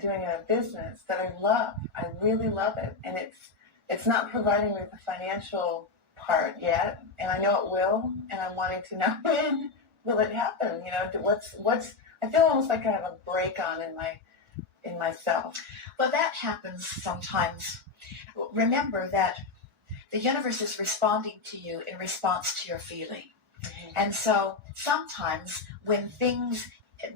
doing a business that I love. I really love it, and it's not providing me with the financial part yet, and I know it will, and I'm wanting to know when will it happen. You know, what's I feel almost like I have a break on in myself. Well, that happens sometimes. Remember that the universe is responding to you in response to your feeling. Mm-hmm. And so sometimes when things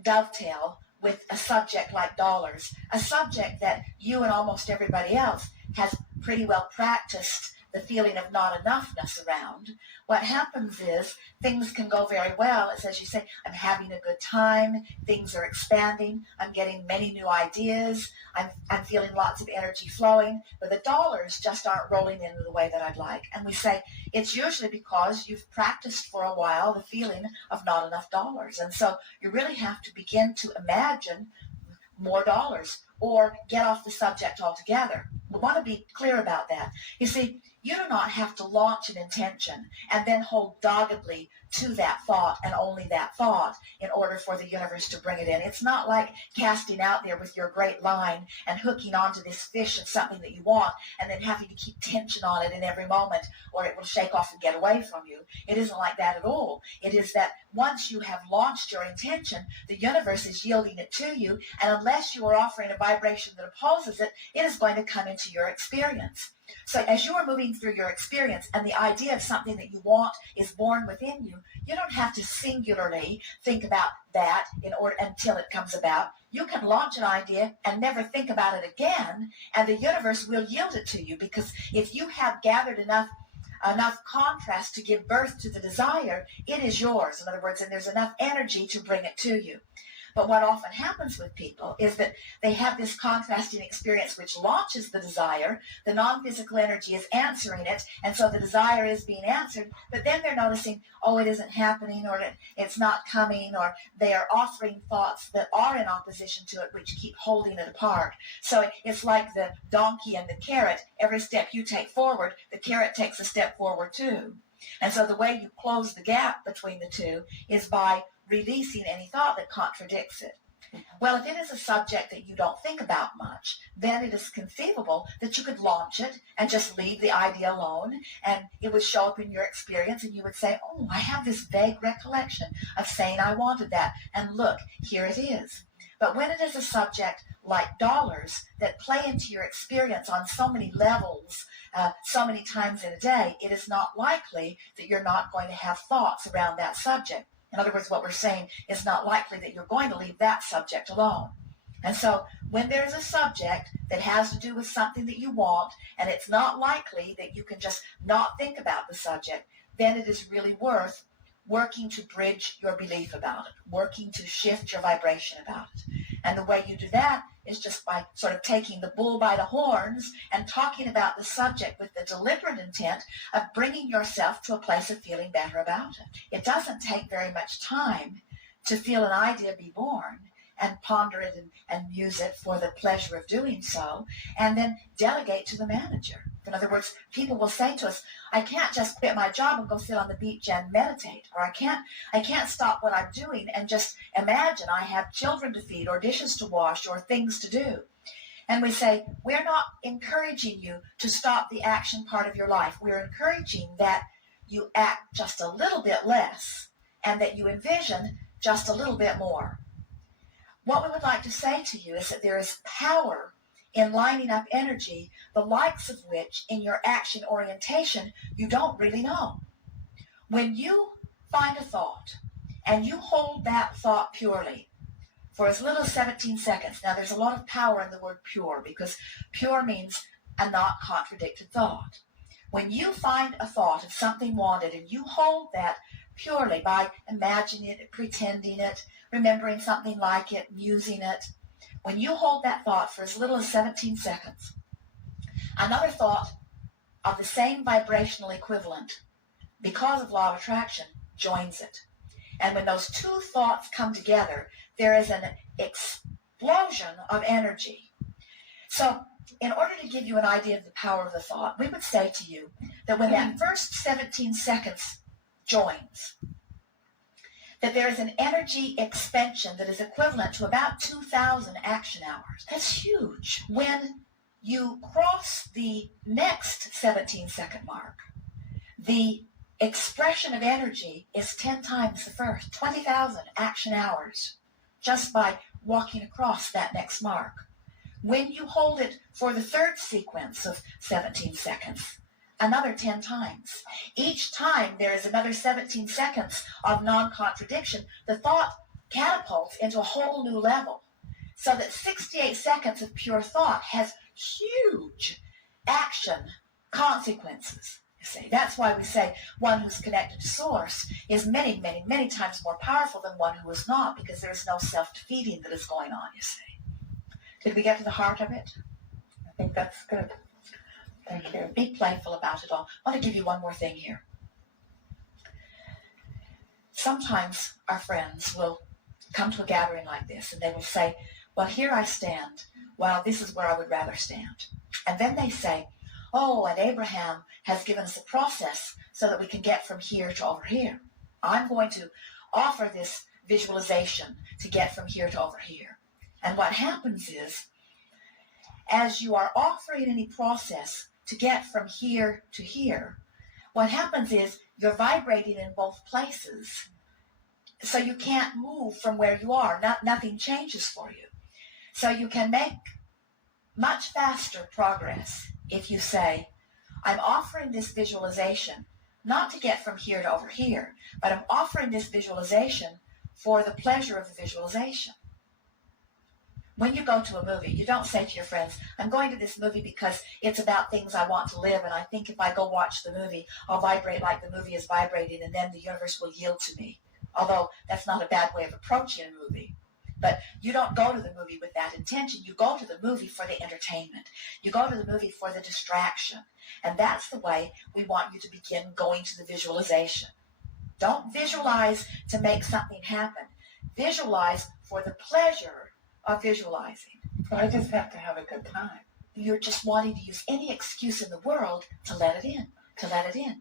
dovetail with a subject like dollars, a subject that you and almost everybody else has pretty well practiced the feeling of not enoughness around, what happens is things can go very well. It's as you say, I'm having a good time, things are expanding, I'm getting many new ideas, I'm feeling lots of energy flowing, but the dollars just aren't rolling in the way that I'd like. And we say it's usually because you've practiced for a while the feeling of not enough dollars. And so you really have to begin to imagine more dollars or get off the subject altogether. We want to be clear about that. You see, you do not have to launch an intention and then hold doggedly to that thought and only that thought in order for the universe to bring it in. It's not like casting out there with your great line and hooking onto this fish of something that you want and then having to keep tension on it in every moment or it will shake off and get away from you. It isn't like that at all. It is that once you have launched your intention, the universe is yielding it to you, and unless you are offering a vibration that opposes it, it is going to come into your experience. So as you are moving through your experience and the idea of something that you want is born within you, you don't have to singularly think about that in order until it comes about. You can launch an idea and never think about it again, and the universe will yield it to you, because if you have gathered enough contrast to give birth to the desire, it is yours. In other words, and there's enough energy to bring it to you. But what often happens with people is that they have this contrasting experience which launches the desire. The non-physical energy is answering it, and so the desire is being answered. But then they're noticing, oh, it isn't happening, or it's not coming, or they are offering thoughts that are in opposition to it, which keep holding it apart. So it's like the donkey and the carrot. Every step you take forward, the carrot takes a step forward too. And so the way you close the gap between the two is by releasing any thought that contradicts it. Well, if it is a subject that you don't think about much, then it is conceivable that you could launch it and just leave the idea alone, and it would show up in your experience, and you would say, oh, I have this vague recollection of saying I wanted that, and look, here it is. But when it is a subject like dollars that play into your experience on so many levels, so many times in a day, it is not likely that you're not going to have thoughts around that subject. In other words, what we're saying is not likely that you're going to leave that subject alone. And so when there's a subject that has to do with something that you want, and it's not likely that you can just not think about the subject, then it is really worth working to bridge your belief about it, working to shift your vibration about it. And the way you do that is just by sort of taking the bull by the horns and talking about the subject with the deliberate intent of bringing yourself to a place of feeling better about it. It doesn't take very much time to feel an idea be born and ponder it and use it for the pleasure of doing so, and then delegate to the manager. In other words, people will say to us, I can't just quit my job and go sit on the beach and meditate, or I can't stop what I'm doing and just imagine I have children to feed or dishes to wash or things to do. And we say, we're not encouraging you to stop the action part of your life. We're encouraging that you act just a little bit less and that you envision just a little bit more. What we would like to say to you is that there is power in lining up energy, the likes of which in your action orientation you don't really know. When you find a thought and you hold that thought purely for as little as 17 seconds, now there's a lot of power in the word pure, because pure means a not contradicted thought. When you find a thought of something wanted and you hold that purely by imagining it, pretending it, remembering something like it, musing it, when you hold that thought for as little as 17 seconds, another thought of the same vibrational equivalent, because of law of attraction, joins it. And when those two thoughts come together, there is an explosion of energy. So in order to give you an idea of the power of the thought, we would say to you that when that first 17 seconds joins, that there is an energy expansion that is equivalent to about 2,000 action hours. That's huge. When you cross the next 17-second mark, the expression of energy is 10 times the first, 20,000 action hours, just by walking across that next mark. When you hold it for the third sequence of 17 seconds, another 10 times. Each time there is another 17 seconds of non-contradiction. The thought catapults into a whole new level, so that 68 seconds of pure thought has huge action consequences. You see, that's why we say one who's connected to Source is many, many, many times more powerful than one who is not, because there is no self-defeating that is going on, you see. Did we get to the heart of it? I think that's good. Thank you. Be playful about it all. I want to give you one more thing here. Sometimes our friends will come to a gathering like this and they will say, well, here I stand. Well, this is where I would rather stand. And then they say, oh, and Abraham has given us a process so that we can get from here to over here. I'm going to offer this visualization to get from here to over here. And what happens is, as you are offering any process to get from here to here, what happens is you're vibrating in both places. So you can't move from where you are. Nothing changes for you. So you can make much faster progress if you say, I'm offering this visualization not to get from here to over here, but I'm offering this visualization for the pleasure of the visualization. When you go to a movie, you don't say to your friends, I'm going to this movie because it's about things I want to live, and I think if I go watch the movie, I'll vibrate like the movie is vibrating, and then the universe will yield to me. Although that's not a bad way of approaching a movie. But you don't go to the movie with that intention. You go to the movie for the entertainment. You go to the movie for the distraction. And that's the way we want you to begin going to the visualization. Don't visualize to make something happen. Visualize for the pleasure of visualizing. So I just have to have a good time. You're just wanting to use any excuse in the world to let it in, to let it in.